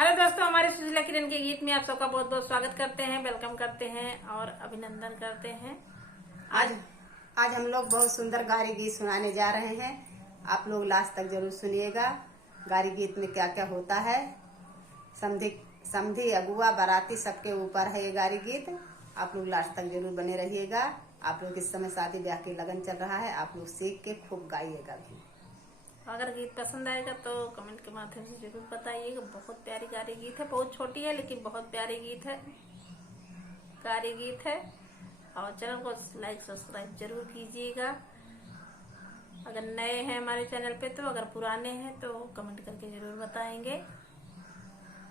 Hello दोस्तों, हमारे सुशीला किरण के गीत में आप सबका बहुत बहुत स्वागत करते हैं, वेलकम करते हैं और अभिनंदन करते हैं। आज हम लोग बहुत सुंदर गारी गीत सुनाने जा रहे हैं। आप लोग लास्ट तक जरूर सुनिएगा। गारी गीत में क्या क्या होता है, समधी अगुआ बाराती सबके ऊपर है ये गारी गीत। आप लोग लास्ट तक जरूर बने रहिएगा। आप लोग इस समय शादी ब्याह की लगन चल रहा है, आप लोग सीख के खूब गाइएगा भी। अगर गीत पसंद आएगा तो कमेंट के माध्यम से जरूर बताइएगा। बहुत प्यारी गारी गीत है, बहुत छोटी है लेकिन बहुत प्यारी गीत है, गारी गीत है। और चैनल को लाइक सब्सक्राइब जरूर कीजिएगा। अगर नए हैं हमारे चैनल पे तो, अगर पुराने हैं तो कमेंट करके जरूर बताएंगे।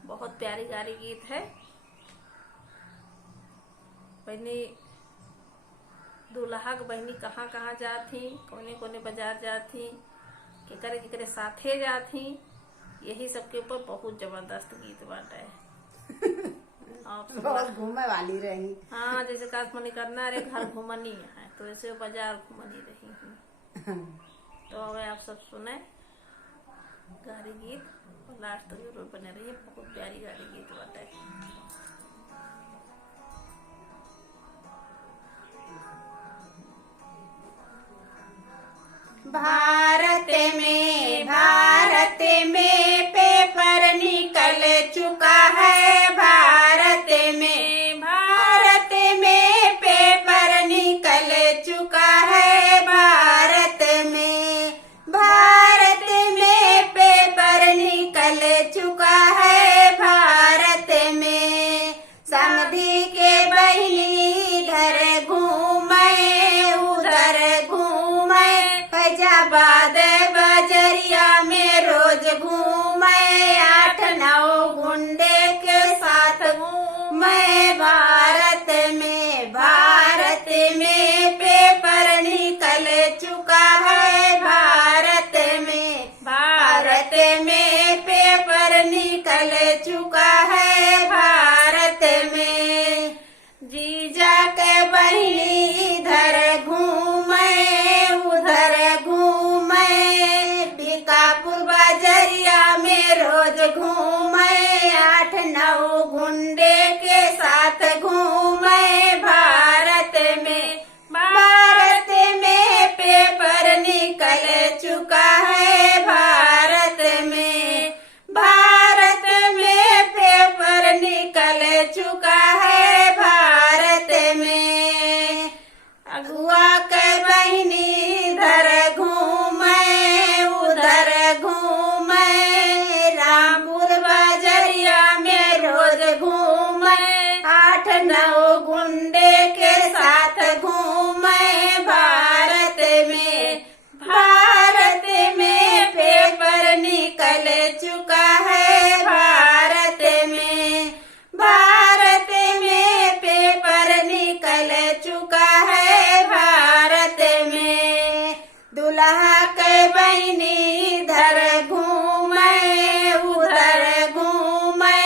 बहुत प्यारी गारी गीत है। बहनी दूल्हा बहनी कहाँ कहाँ जाती, कोने कोने बाजार जाती, केकरे साथे जाती, यही सबके ऊपर बहुत जबरदस्त गीत बाटा है। बहुत घूमे वाली रही। हाँ, जैसे कासमनी करना अरे घर घूमनी है तो ऐसे बाजार घूमनी रही हूँ। तो अब आप सब सुने गारी गीत और लास्ट तक जरूर बने रहिए। बहुत प्यारी गारी गीत बाटा है। भारत में पेपर निकल चुका है। भारत में पेपर निकल चुका है। भारत में पेपर निकल चुका है। भारत में समधी के बहिनी इधर घूमे उधर घूमे, फैजाबाद बजरिया में रोज घूमे, 8-9 गुंडे के साथ घूमे। भारत में पेपर निकल चुका है। भारत में पेपर निकल चुका है। भारत में जीजा के बहिनी इधर घूमे उधर घूमे, बीकापुर बजरिया में रोज घूमे, 8-9 गुंडे के साथ घूमे। भारत में पेपर निकल चुका है। भारत में पेपर निकल चुका है। भारत में अगुआ के बहिनी इधर घूमे उधर घूमे, रामपुर बजरिया में रोज घूमे, 8-9 गुंडे के साथ घूमे। भारत में पेपर निकल चुका है। भारत में पेपर निकल चुका है। भारत में दूल्हा के बहिनी इधर घूमे उधर घूमे,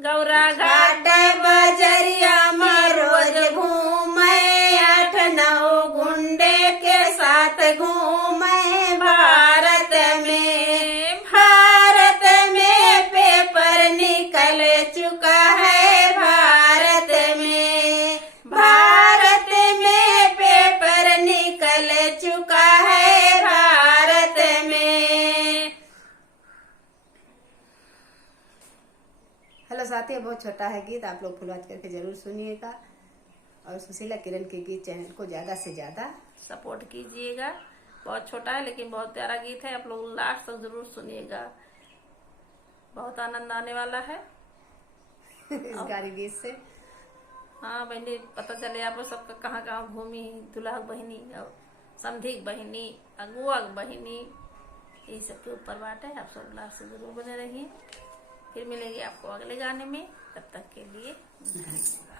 गौरा घाट बजरिया में रोज घूमे, 8-9 गुंडे के साथ घूमे। भारत में पेपर निकल चुका है। भारत में पेपर निकल चुका है। भारत में। हेलो साथी, बहुत छोटा है गीत, आप लोग फुलवाच करके जरूर सुनिएगा और सुशीला किरण के गीत चैनल को ज्यादा से ज्यादा सपोर्ट कीजिएगा। बहुत छोटा है लेकिन बहुत प्यारा गीत है, आप लोग लास्ट तक जरूर सुनिएगा। बहुत आनंद आने वाला है इस गारी गीत से। हाँ बहनी, पता चले आप लोग सबका कहाँ कहाँ घूमी, दुल्हा बहनी और समधी बहनी अगुआ बहनी, यही सबके ऊपर बात है। आप सब लास्ट से जरूर बने रहिए। फिर मिलेंगे आपको अगले गाने में, तब तक के लिए धन्यवाद।